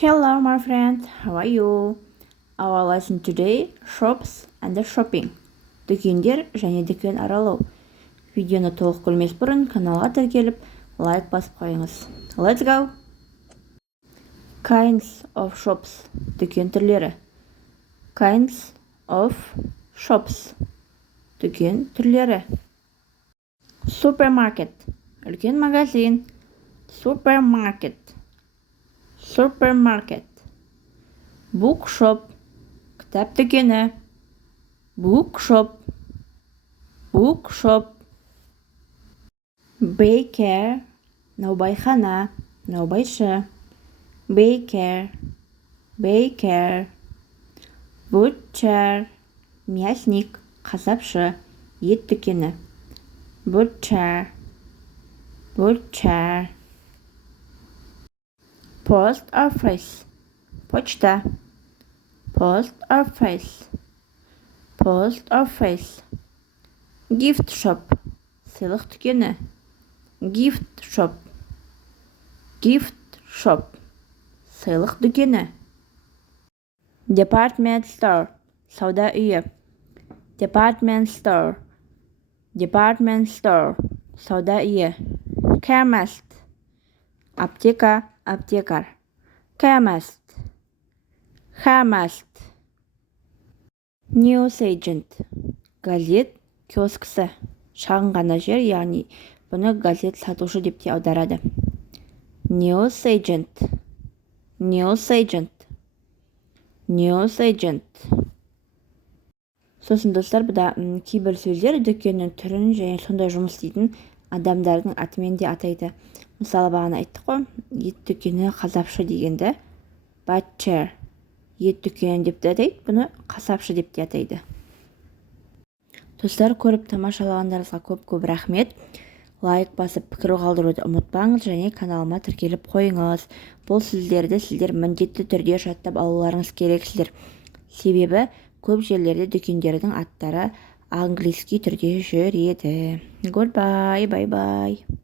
Hello, my friend. How are you? Our lesson today, shops and the shopping. Дүкендер және дүкен аралау. Видеоны толық көрмес бұрын каналға тіркеліп, лайк басып қойыңыз. Let's go! Kinds of shops. Дүкен түрлері. Kinds of shops. Дүкен түрлері. Supermarket. Үлкен магазин. Supermarket. Supermarket. Bookshop. Кітап дүкені. Bookshop. Bookshop. Baker. Наубайхана. Наубайшы. Baker. Baker. Butcher. Мясник. Қасапшы. Ет дүкені. Butcher. Butcher. Post office. Почта. Post office. Post office. Gift shop. Сыйлық дүкені. Gift shop. Gift shop. Сыйлық дүкені. Department store. Сауда үйі. Department store. Department store. Сауда үйі. Chemist. Аптека, аптекар. Chemist. Chemist. News agent. Газет киоскісі. Шағын ғана жер, яғни бұны газет сатушы деп те аударады. News agent. News agent. News agent. Сосын достар, бұда кейбір сөздер дүкеннің түрін және сондай жұмыс істейтін адамдардың атымен де атайды. Мысалы, бағана айттық қой, ет дүкені қасапшы дегенді butcher, ет дүкені деп те атайды, бұны қасапшы деп те атайды. Достар, көріп тамашалағандарыңызға көп рахмет. Лайк басып пікір қалдыруды ұмытпаңыз және каналыма тіркеліп қойыңыз. Бұл сөздерді сіздер міндетті түрде жаттап алуларыңыз керексіздер. Себебі көп жерлерде дүкендердің аттары английский түрде жүреді. Goodbye, bye bye.